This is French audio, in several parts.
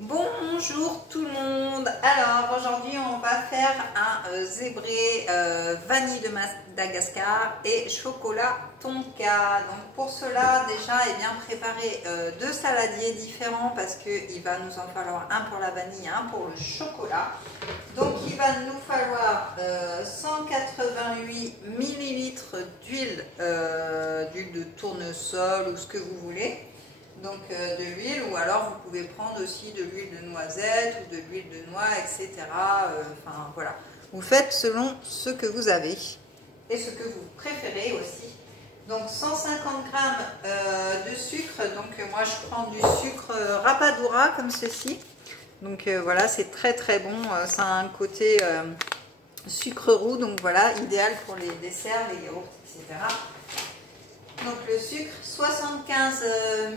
Bonjour tout le monde. Alors aujourd'hui on va faire un zébré vanille de Madagascar et chocolat tonka. Donc pour cela déjà préparer deux saladiers différents parce qu'il va nous en falloir un pour la vanille et un pour le chocolat. Donc il va nous falloir 188 ml d'huile de tournesol ou ce que vous voulez. Donc de l'huile, ou alors vous pouvez prendre aussi de l'huile de noisette ou de l'huile de noix, etc. Enfin voilà, vous faites selon ce que vous avez et ce que vous préférez aussi. Donc 150 g de sucre, donc moi je prends du sucre rapadura comme ceci. Donc voilà, c'est très très bon, ça a un côté sucre roux, donc voilà, idéal pour les desserts, les yaourts, etc. Donc le sucre, 75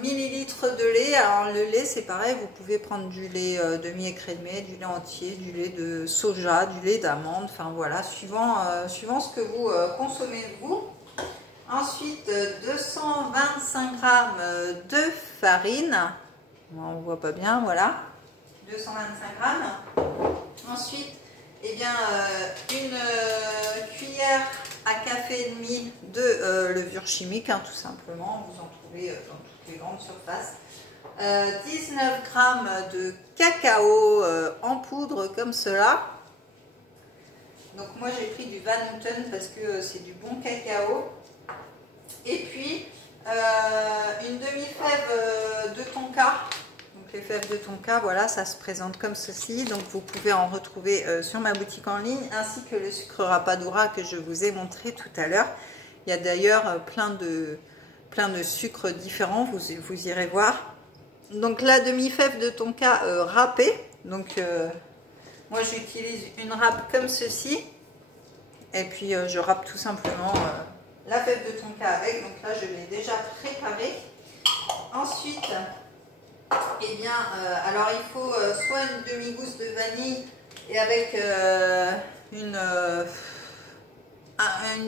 ml de lait. Alors le lait c'est pareil, vous pouvez prendre du lait demi-écrémé, du lait entier, du lait de soja, du lait d'amande, enfin voilà, suivant ce que vous consommez vous. Ensuite 225 g de farine, on ne voit pas bien, voilà, 225 g. Ensuite une cuillère à café et demi de levure chimique, hein, tout simplement, vous en trouvez dans toutes les grandes surfaces. 19 g de cacao en poudre comme cela. Donc moi j'ai pris du Van Houten parce que c'est du bon cacao. Et puis une demi-fève de tonka. Donc les fèves de tonka, voilà, ça se présente comme ceci. Donc vous pouvez en retrouver sur ma boutique en ligne, ainsi que le sucre rapadura que je vous ai montré tout à l'heure. Il y a d'ailleurs plein de sucres différents, vous irez voir. Donc la demi-fève de tonka râpée. Donc moi j'utilise une râpe comme ceci. Et puis je râpe tout simplement la fève de tonka avec. Donc là je l'ai déjà préparée. Ensuite, alors il faut soit une demi-gousse de vanille et avec une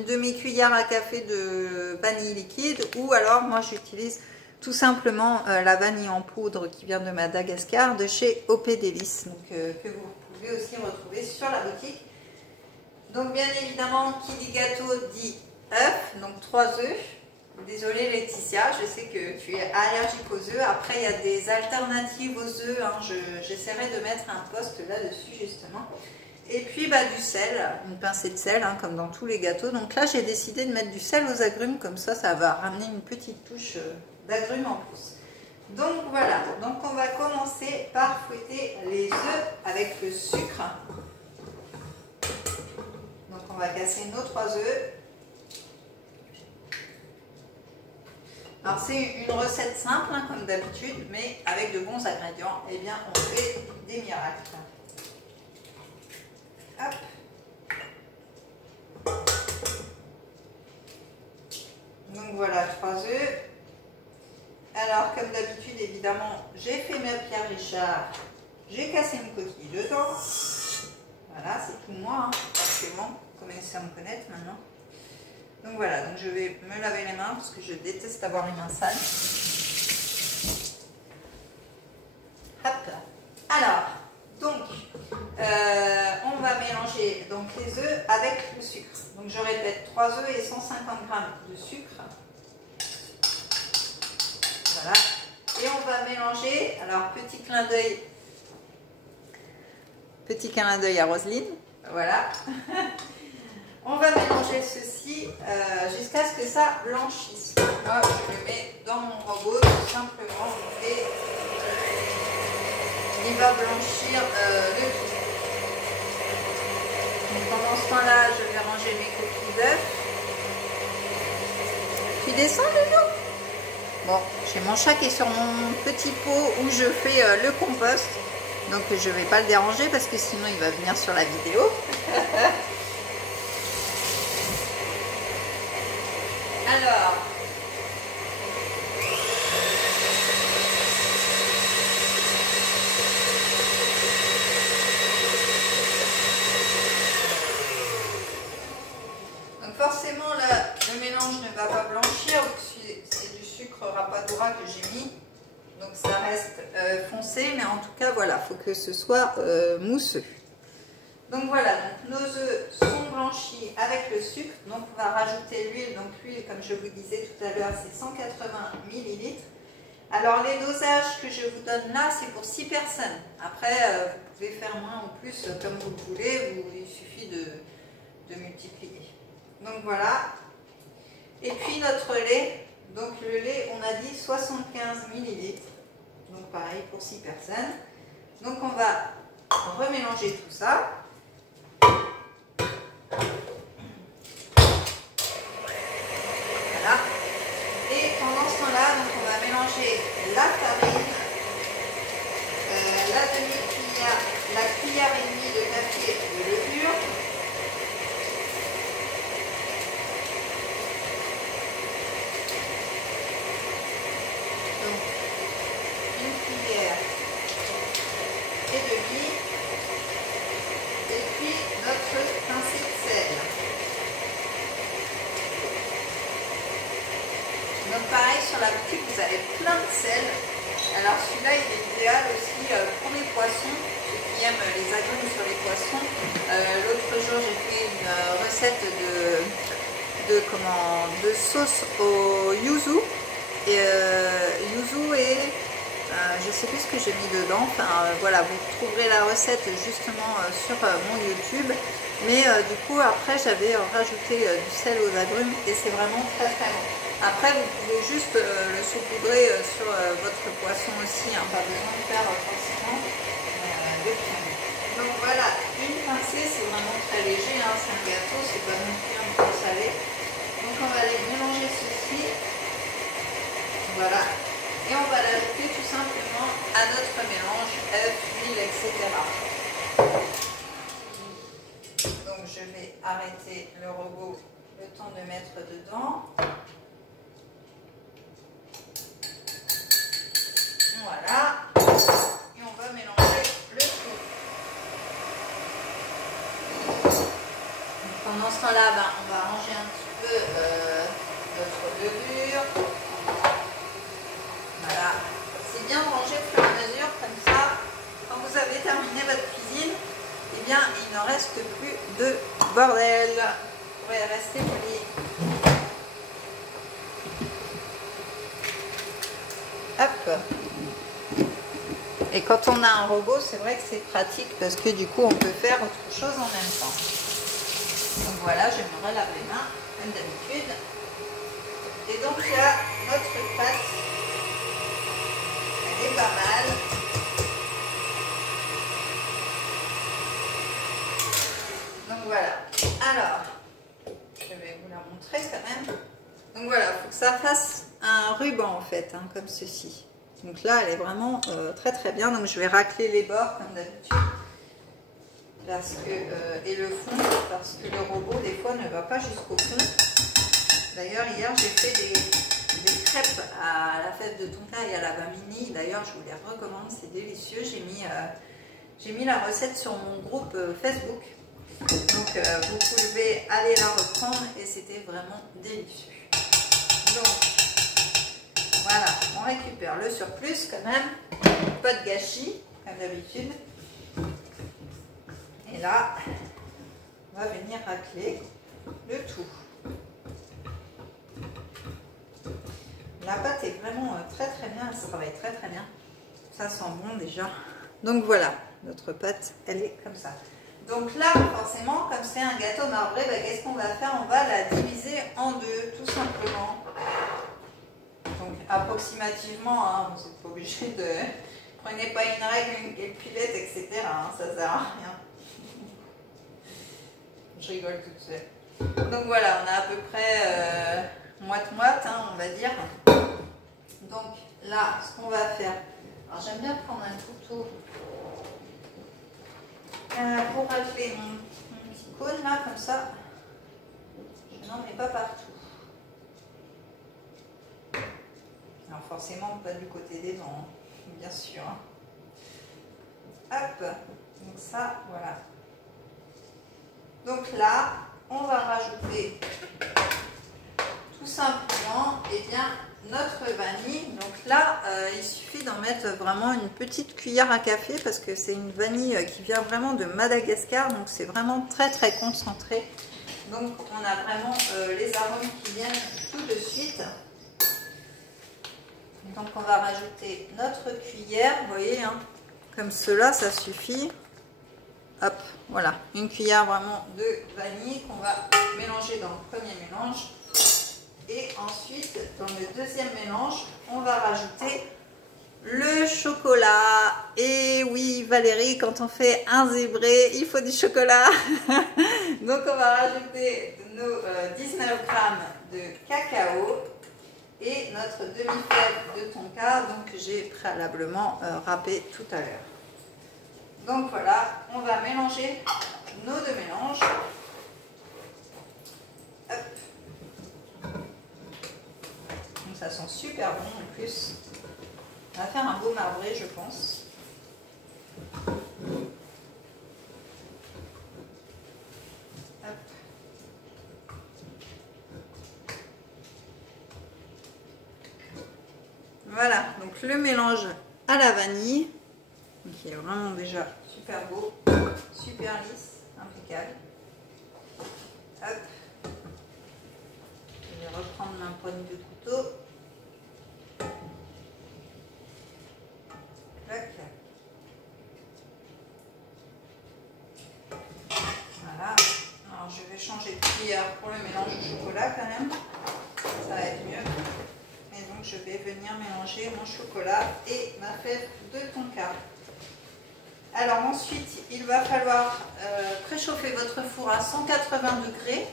demi-cuillère à café de vanille liquide, ou alors moi j'utilise tout simplement la vanille en poudre qui vient de Madagascar de chez OP Délices, donc que vous pouvez aussi retrouver sur la boutique. Donc bien évidemment, qui dit gâteau dit œuf, donc 3 œufs. Désolée Laetitia, je sais que tu es allergique aux œufs. Après, il y a des alternatives aux œufs. Hein. J'essaierai de mettre un post là-dessus justement. Et puis du sel, une pincée de sel, hein, comme dans tous les gâteaux. Donc là, j'ai décidé de mettre du sel aux agrumes. Comme ça va ramener une petite touche d'agrumes en plus. Donc voilà, donc on va commencer par fouetter les œufs avec le sucre. Donc on va casser nos 3 œufs. Alors c'est une recette simple, hein, comme d'habitude, mais avec de bons ingrédients, on fait des miracles. Hop. Donc voilà, 3 œufs. Alors comme d'habitude, évidemment, j'ai fait ma Pierre Richard. J'ai cassé une coquille dedans. Voilà, c'est tout moi, hein, forcément. Vous commencez à me connaître maintenant. Donc voilà, donc je vais me laver les mains parce que je déteste avoir les mains sales. Hop. Alors, donc, on va mélanger donc, les œufs avec le sucre. Donc je répète, 3 œufs et 150 g de sucre. Voilà. Et on va mélanger, alors petit clin d'œil à Roselyne. Voilà. On va mélanger ceci jusqu'à ce que ça blanchisse. Moi, je le mets dans mon robot tout simplement et il va blanchir le tout. Donc, pendant ce temps-là, je vais ranger mes coquilles d'œufs. Tu descends, Loulou? Bon, j'ai mon chat qui est sur mon petit pot où je fais le compost. Donc, je ne vais pas le déranger parce que sinon, il va venir sur la vidéo. Alors, donc forcément le mélange ne va pas blanchir, c'est du sucre rapadura que j'ai mis, donc ça reste foncé, mais en tout cas, voilà, il faut que ce soit mousseux. Donc voilà, donc nos œufs sont blanchis avec le sucre. Donc on va rajouter l'huile. Donc l'huile, comme je vous disais tout à l'heure, c'est 180 ml. Alors les dosages que je vous donne là, c'est pour 6 personnes. Après, vous pouvez faire moins ou plus comme vous le voulez. Il suffit de multiplier. Donc voilà. Et puis notre lait. Donc le lait, on a dit 75 ml. Donc pareil pour 6 personnes. Donc on va remélanger tout ça. Voilà. Et pendant ce temps-là, on va mélanger la farine, la demi-cuillère, la cuillère et demie de café de levure, donc une cuillère et demie, et puis notre pincée de sel. Donc pareil, sur la boutique, vous avez plein de sel. Alors celui-là, il est idéal aussi pour les poissons, ceux qui aiment les agrumes sur les poissons. L'autre jour, j'ai fait une recette de sauce au yuzu. Et yuzu et je sais plus ce que j'ai mis dedans. Enfin voilà, vous trouverez la recette justement sur mon YouTube. Mais du coup, après, j'avais rajouté du sel aux agrumes et c'est vraiment très très bon. Après, vous pouvez juste le saupoudrer sur votre poisson aussi, hein, pas besoin de faire forcément de crème. Donc voilà, une pincée, c'est vraiment très léger, hein, c'est un gâteau, c'est pas non plus un peu salé. Donc on va aller mélanger ceci, voilà, et on va l'ajouter tout simplement à notre mélange, œufs, huile, etc. Donc je vais arrêter le robot le temps de mettre dedans. Voilà, et on va mélanger le tout. Pendant ce temps-là, on va ranger un petit peu notre levure. Voilà, c'est bien de ranger au fur et à mesure, comme ça, quand vous avez terminé votre cuisine, eh bien, il ne reste plus de bordel. Vous pourrez rester poli. Hop. Et quand on a un robot, c'est vrai que c'est pratique parce que du coup, on peut faire autre chose en même temps. Donc voilà, je me relave les mains, comme d'habitude. Et donc là, notre pâte, elle est pas mal. Donc voilà. Alors, je vais vous la montrer quand même. Donc voilà, il faut que ça fasse un ruban en fait, hein, comme ceci. Donc là, elle est vraiment très très bien. Donc je vais racler les bords comme d'habitude. Et le fond, parce que le robot, des fois, ne va pas jusqu'au fond. D'ailleurs, hier, j'ai fait des crêpes à la fête de Tonka et à la vanille. D'ailleurs, je vous les recommande, c'est délicieux. J'ai mis la recette sur mon groupe Facebook. Donc, vous pouvez aller la reprendre et c'était vraiment délicieux. Donc, voilà, on récupère le surplus quand même, pas de gâchis, comme d'habitude. Et là, on va venir racler le tout. La pâte est vraiment très très bien, elle se travaille très très bien. Ça sent bon déjà. Donc voilà, notre pâte, elle est comme ça. Donc là, forcément, comme c'est un gâteau marbré, qu'est-ce qu'on va faire? On va la diviser en deux, tout simplement. Donc approximativement, hein, vous n'êtes pas obligé de... Prenez pas une règle, une calculette, etc. Hein, ça ne sert à rien. Je rigole toute seule. Donc voilà, on a à peu près moite-moite, hein, on va dire. Donc là, ce qu'on va faire... Alors j'aime bien prendre un couteau pour racler mon petit cône là, comme ça. Je n'en mets pas partout. Alors forcément pas du côté des dents, hein, bien sûr. Hop, donc ça, voilà. Donc là, on va rajouter tout simplement, eh bien, notre vanille. Donc là, il suffit d'en mettre vraiment une petite cuillère à café parce que c'est une vanille qui vient vraiment de Madagascar. Donc c'est vraiment très très concentré. Donc on a vraiment les arômes qui viennent tout de suite. Donc on va rajouter notre cuillère, vous voyez, hein, comme cela, ça suffit. Hop, voilà, une cuillère vraiment de vanille qu'on va mélanger dans le premier mélange. Et ensuite, dans le deuxième mélange, on va rajouter le chocolat. Et oui, Valérie, quand on fait un zébré, il faut du chocolat. Donc on va rajouter nos 19 grammes de cacao et notre demi-fève de tonka, donc j'ai préalablement râpé tout à l'heure. Donc voilà, on va mélanger nos deux mélanges. Hop. Donc ça sent super bon en plus. On va faire un beau marbré, je pense. Hop. Voilà, donc le mélange à la vanille, qui est vraiment déjà super beau, super lisse, impeccable. Hop. Je vais reprendre ma poigne de couteau. Voilà. Alors je vais changer de cuillère pour le mélange au chocolat quand même. Ça va être mieux. Et donc je vais venir mélanger mon chocolat et ma fève de tonka. Alors ensuite, il va falloir préchauffer votre four à 180 degrés.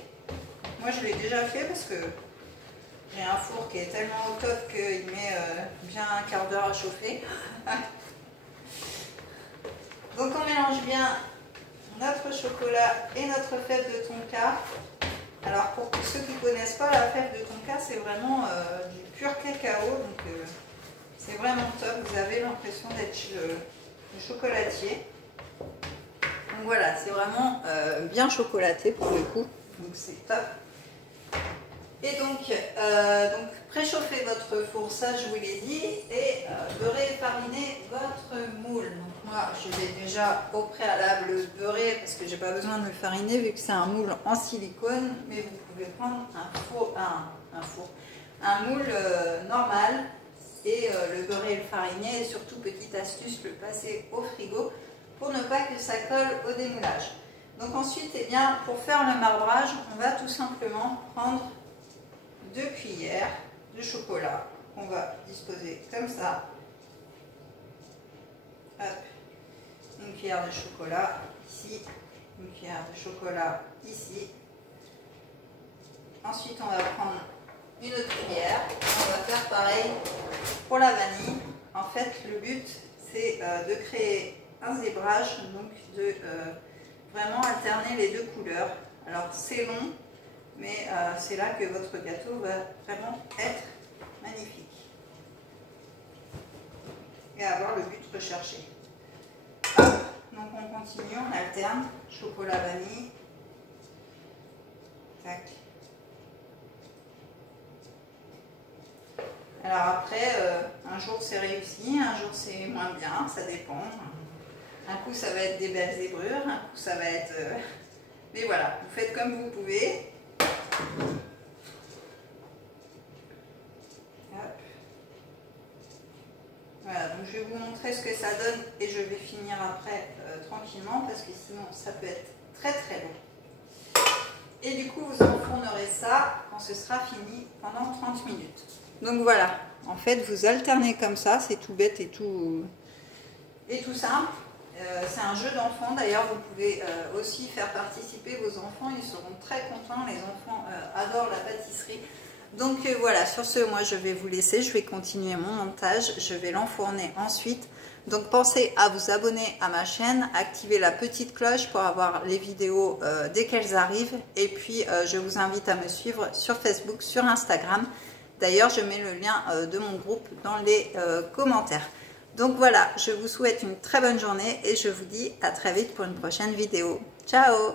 Moi je l'ai déjà fait parce que j'ai un four qui est tellement au top qu'il met bien un quart d'heure à chauffer. Donc on mélange bien notre chocolat et notre fève de tonka. Alors pour ceux qui ne connaissent pas, la fève de tonka c'est vraiment du pur cacao, donc c'est vraiment top. Vous avez l'impression d'être chez le chocolatier. Donc voilà, c'est vraiment bien chocolaté pour le coup, donc c'est top. Et donc préchauffez votre four, ça je vous l'ai dit, et beurrez et farinez votre moule. Donc moi je vais déjà au préalable le beurrer parce que j'ai pas besoin de le fariner vu que c'est un moule en silicone, mais vous pouvez prendre un moule normal et le beurrer et le fariner, et surtout petite astuce, le passer au frigo pour ne pas que ça colle au démoulage. Donc ensuite, eh bien, pour faire le marbrage, on va tout simplement prendre 2 cuillères de chocolat qu'on va disposer comme ça. Hop. Une cuillère de chocolat ici, une cuillère de chocolat ici. Ensuite, on va prendre une autre cuillère. On va faire pareil pour la vanille. En fait, le but, c'est de créer un zébrage, donc de vraiment alterner les deux couleurs. Alors, c'est long, mais c'est là que votre gâteau va vraiment être magnifique et avoir le but recherché. Hop, donc on continue, on alterne chocolat vanille. Tac. Alors après, un jour c'est réussi, un jour c'est moins bien, ça dépend. Un coup ça va être des belles zébrures, un coup ça va être... Mais voilà, vous faites comme vous pouvez. Hop. Voilà, donc je vais vous montrer ce que ça donne et je vais finir après tranquillement parce que sinon ça peut être très très long. Et du coup vous enfournerez ça quand ce sera fini pendant 30 minutes. Donc voilà, en fait vous alternez comme ça, c'est tout bête et tout simple. C'est un jeu d'enfants, d'ailleurs vous pouvez aussi faire participer vos enfants, ils seront très contents, les enfants adorent la pâtisserie. Donc voilà, sur ce, moi je vais vous laisser, je vais continuer mon montage, je vais l'enfourner ensuite. Donc pensez à vous abonner à ma chaîne, activer la petite cloche pour avoir les vidéos dès qu'elles arrivent. Et puis je vous invite à me suivre sur Facebook, sur Instagram. D'ailleurs je mets le lien de mon groupe dans les commentaires. Donc voilà, je vous souhaite une très bonne journée et je vous dis à très vite pour une prochaine vidéo. Ciao!